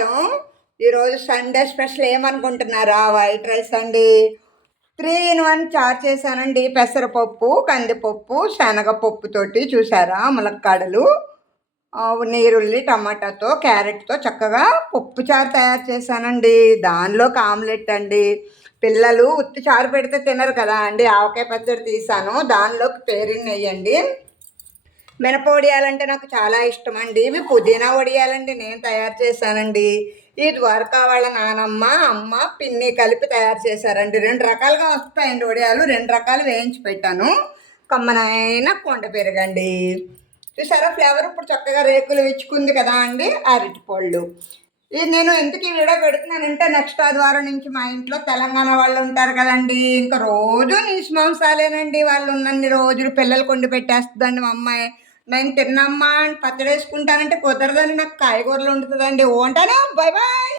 నమస్కారం. ఈరోజు Sunday special ఏమనుకుంటున్నారా? White rice అండి. 3 in 1 చారు చేశానండి. పెసరపప్పు, కందిపప్పు, శనగపప్పుతోటి చూసారా, ములక్కాడలు, నీరుల్లి, టమాటాతో, క్యారెట్తో చక్కగా పప్పు చారు తయారు చేశానండి. దానిలోకి ఆమ్లెట్ అండి. పిల్లలు ఉత్తి చారు పెడితే తినరు కదా అండి, ఆవకాయ పచ్చడి తీసాను. దానిలోకి పేరుని నెయ్యండి. మినప వడియాలంటే నాకు చాలా ఇష్టం అండి. ఇవి పుదీనా వడియాలండి, నేను తయారు చేశానండి. ఈ ద్వారకా వాళ్ళ నానమ్మ, అమ్మ, పిన్ని కలిపి తయారు చేశారండి. 2 రకాలుగా వస్తాయండి వడియాలు. 2 రకాలు వేయించి పెట్టాను. కమ్మనైన కొండ పెరగండి. చూసారా ఫ్లేవర్ ఇప్పుడు చక్కగా రేకులు విచ్చుకుంది కదా అండి. అరటిపళ్ళు. ఇది నేను ఎందుకు ఈ వీడియో పెడుతున్నానంటే, నెక్స్ట్ ఆదివారం నుంచి మా ఇంట్లో తెలంగాణ వాళ్ళు ఉంటారు కదండి. ఇంకా రోజు నీసు మాంసాలేనండి. వాళ్ళు ఉన్నన్ని రోజులు పిల్లలు కొండి పెట్టేస్తుందండి మా అమ్మాయి. నేను తిన్నమ్మా అని పచ్చడి వేసుకుంటానంటే కుదరదని, నాకు కాయగూరలు వండుతుందండి. ఉంటాను. Bye bye.